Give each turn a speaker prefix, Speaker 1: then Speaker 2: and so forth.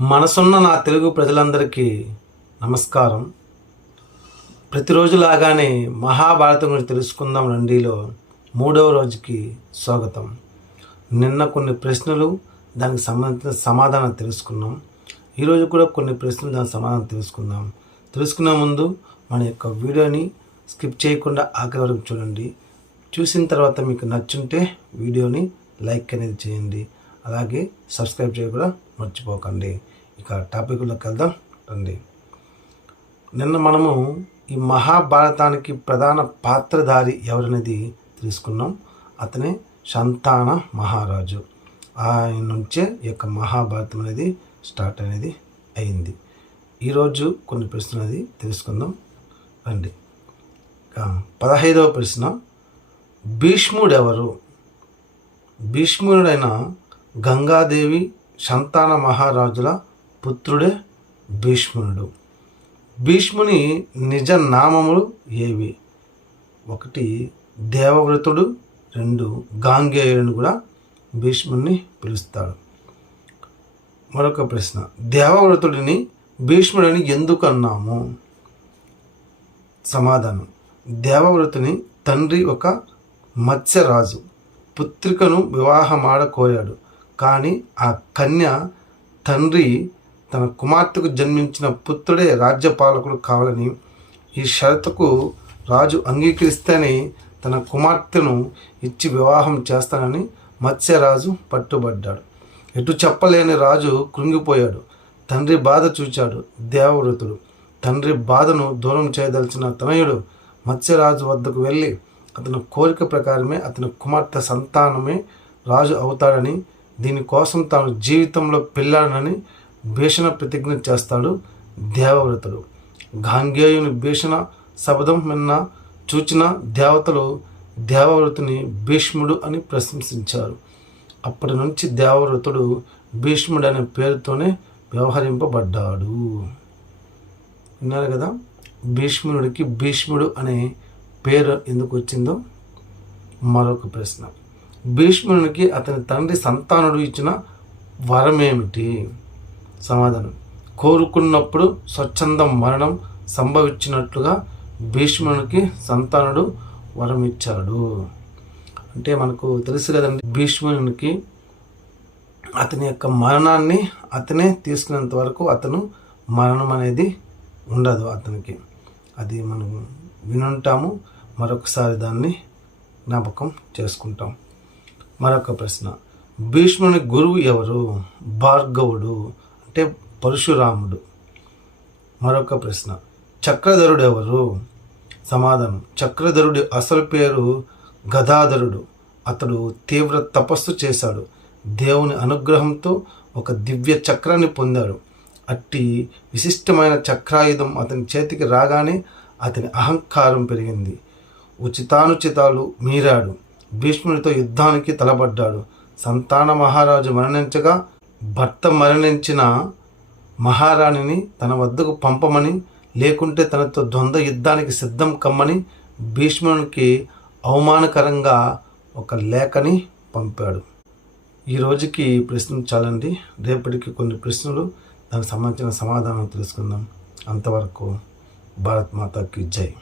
Speaker 1: మనసున్న నా తెలుగు ప్రజలందరికీ నమస్కారం. ప్రతిరోజులాగానే మహాభారతం గురించి తెలుసుకుందాం రండిలో మూడవ రోజుకి స్వాగతం. నిన్న కొన్ని ప్రశ్నలు దానికి సంబంధించిన సమాధానం తెలుసుకున్నాం. ఈరోజు కూడా కొన్ని ప్రశ్నలు దానికి సమాధానం తెలుసుకుందాం. తెలుసుకునే ముందు మన యొక్క వీడియోని స్కిప్ చేయకుండా ఆఖరి వరకు చూడండి. చూసిన తర్వాత మీకు నచ్చుంటే వీడియోని లైక్ అనేది చేయండి. అలాగే సబ్స్క్రైబ్ చేయ కూడా మర్చిపోకండి. ఇక టాపిక్లోకి వెళ్దాం. రండి. నిన్న మనము ఈ మహాభారతానికి ప్రధాన పాత్రధారి ఎవరనేది తెలుసుకున్నాం. అతనే సంతాన మహారాజు. ఆయన నుంచే ఈ యొక్క మహాభారతం అనేది స్టార్ట్ అనేది అయింది. ఈరోజు కొన్ని ప్రశ్నలు అనేది తెలుసుకుందాం. రండి. పదహైదవ ప్రశ్న. భీష్ముడు ఎవరు భీష్ముడైన గంగాదేవి సంతాన మహారాజుల పుత్రుడే భీష్మునుడు. భీష్ముని నిజ నామములు ఏవి? ఒకటి దేవవ్రతుడు రెండు గాంగేయుడిని కూడా భీష్ముని పిలుస్తాడు. మరొక ప్రశ్న దేవవ్రతుడిని భీష్ముడిని ఎందుకు అన్నాము? సమాధానం దేవవ్రతుని తండ్రి ఒక మత్స్యరాజు పుత్రికను వివాహమాడ కోరాడు కానీ ఆ కన్య తండ్రి తన కుమార్తెకు జన్మించిన పుత్రుడే రాజ్యపాలకుడు కావాలని ఈ షరతుకు రాజు అంగీకరిస్తేనే తన కుమార్తెను ఇచ్చి వివాహం చేస్తానని మత్స్యరాజు పట్టుబడ్డాడు. ఎటు చెప్పలేని రాజు కృంగిపోయాడు. తండ్రి బాధ చూచాడు దేవవ్రతుడు. తండ్రి బాధను దూరం చేయదలిచిన తనయుడు మత్స్యరాజు వద్దకు వెళ్ళి అతని కోరిక ప్రకారమే అతని కుమార్తె సంతానమే రాజు అవుతాడని దీనికోసం తాను జీవితంలో పిల్లాడనని భీషణ ప్రతిజ్ఞ చేస్తాడు దేవవ్రతుడు. గాంగేయుని భీషణ శబ్దం విన్న చూచిన దేవతలు దేవవ్రతుని భీష్ముడు అని ప్రశంసించారు. అప్పటి నుంచి దేవవ్రతుడు భీష్ముడు అనే పేరుతోనే వ్యవహరింపబడ్డాడు. విన్నారు కదా? భీష్ముడికి భీష్ముడు అనే పేరు ఎందుకు వచ్చిందో? మరొక ప్రశ్న. భీష్మునికి అతని తండ్రి సంతానుడు ఇచ్చిన వరమేమిటి? సమాధానం. కోరుకున్నప్పుడు స్వచ్ఛందం మరణం సంభవించినట్లుగా భీష్మునికి సంతానుడు వరం ఇచ్చాడు అంటే మనకు తెలుసు కదండి భీష్మునికి అతని యొక్క మరణాన్ని అతనే తీసుకునేంత వరకు అతను మరణం అనేది ఉండదు అతనికి. అది మనం వినుంటాము. మరొకసారి దాన్ని జ్ఞాపకం చేసుకుంటాం. మరొక ప్రశ్న. భీష్ముని గురువు ఎవరు? భార్గవుడు అంటే పరశురాముడు. మరొక ప్రశ్న. చక్రధరుడు ఎవరు? సమాధానం. చక్రధరుడి అసలు పేరు గదాధరుడు. అతడు తీవ్ర తపస్సు చేశాడు. దేవుని అనుగ్రహంతో ఒక దివ్య చక్రాన్ని పొందాడు. అట్టి విశిష్టమైన చక్రాయుధం అతని చేతికి రాగానే అతని అహంకారం పెరిగింది. ఉచితానుచితాలు మీరాడు. భీష్మునితో యుద్ధానికి తలబడ్డాడు సంతాన మహారాజు మరణించగా భర్త మరణించిన మహారాణిని తన వద్దకు పంపమని లేకుంటే తనతో ద్వంద్వ యుద్ధానికి సిద్ధం కమ్మని భీష్మునికి అవమానకరంగా ఒక లేఖని పంపాడు. ఈ రోజుకి ప్రశ్నించాలండి ప్రశ్న చాలండి. రేపటికి కొన్ని ప్రశ్నలు దానికి సంబంధించిన సమాధానం తెలుసుకుందాం. అంతవరకు భారత్ మాతాకి జై.